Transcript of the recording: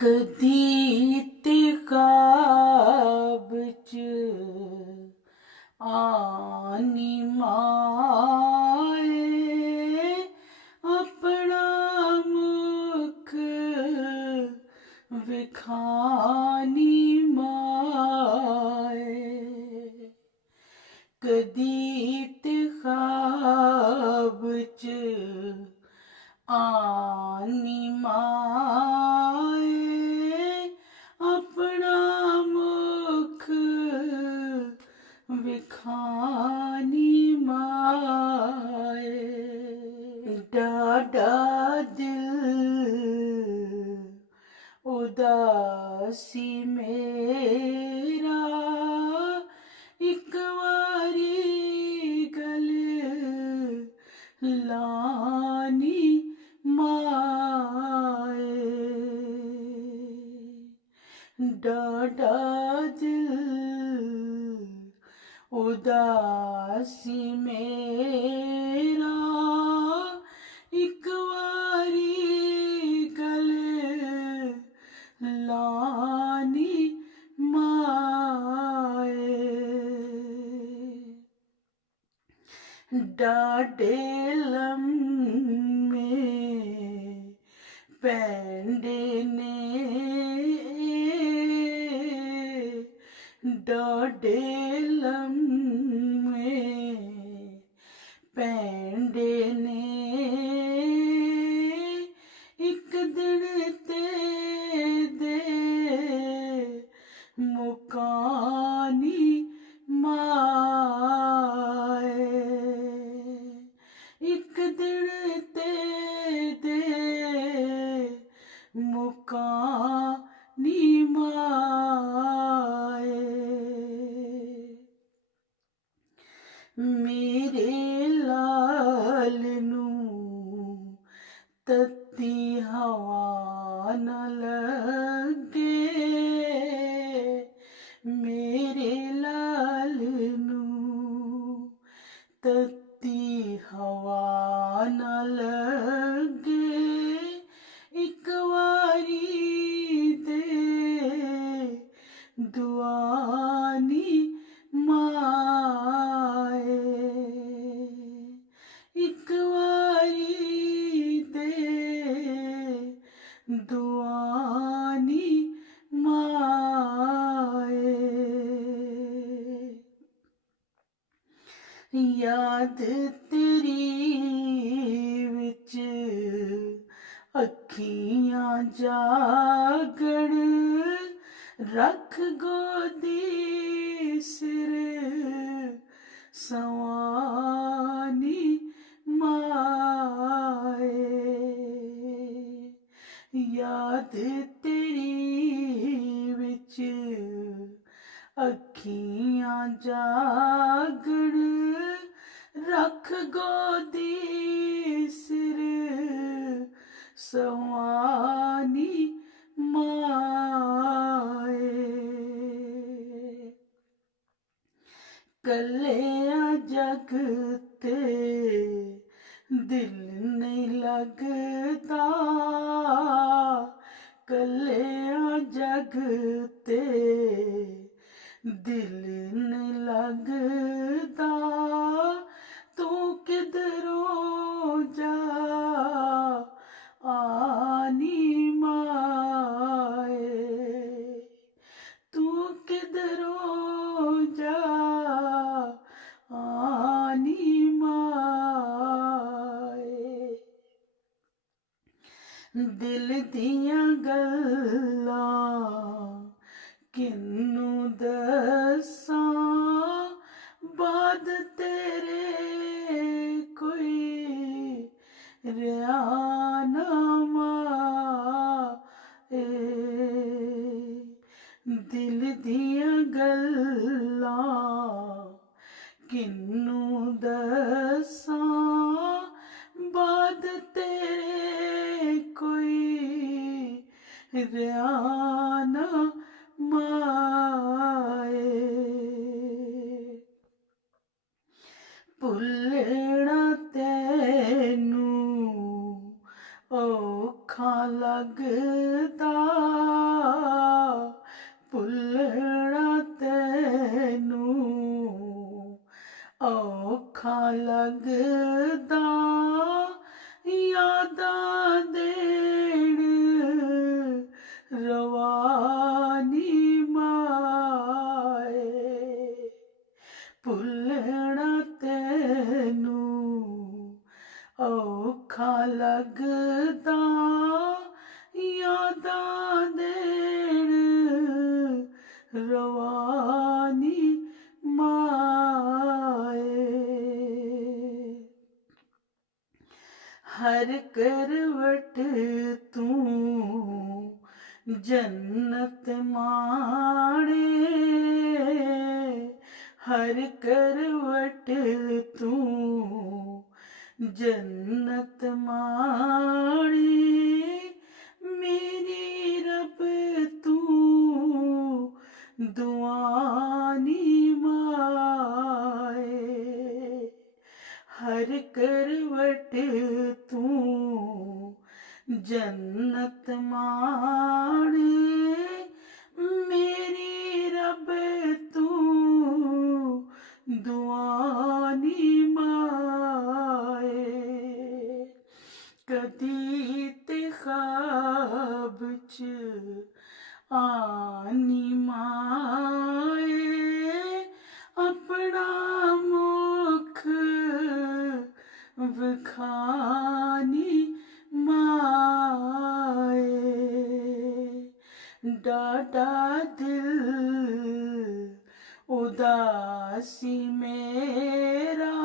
कदी ते ख्वाब च आनी माए अपना मुख विखानी माए कदी ते ख्वाब च आनी माए अपना मुख विखानी माए डाडा दिल उदासी मेरा एक वारी गल लानी माए डाडा दिल उदासी मेरा एक वारी गल लानी माए डाडे लम्मे पैंडे ने डाडे लम्मे पैंडे ने एक दिन ते दे मुकानी माए एक दिन ते दे मुकानी माए मेरे लाल नू तत्ती हवा न लगे मेरे लाल नू तत्ती हवा न लगे एक वारी दे दुआनी माए एक वारी दे दुआनी माए याद तेरी विच अखियां जागण रख गोदी सिर सवानी माए याद तेरी विच अखियां जागण रख गोदी सिर सवानी माए कल्लिया जग ते दिल नहीं लगता कल्लिया जग ते दिल नहीं लगता तू किधरों जा आनी माए तू किधरों जा आनी माए दिल दियां गल्लां किन्नू दसां बाद तेरे कोई रिया ना माए दिल दियां गल्लां किन्नू दसां बाद तेरे कोई रिया ना माए भुलना तैनू औखा लगदा हर करवट तू जन्नत माणे, हर करवट तू जन्नत माणे, मेरी रब तू दुआनी माए, हर करवट तू जन्नत माणे, मेरी रब तू दुआनी माए, कदी ते ख्वाब च आनी माए, अपना मुख विखानी माए, डाडा दिल उदासी मेरा,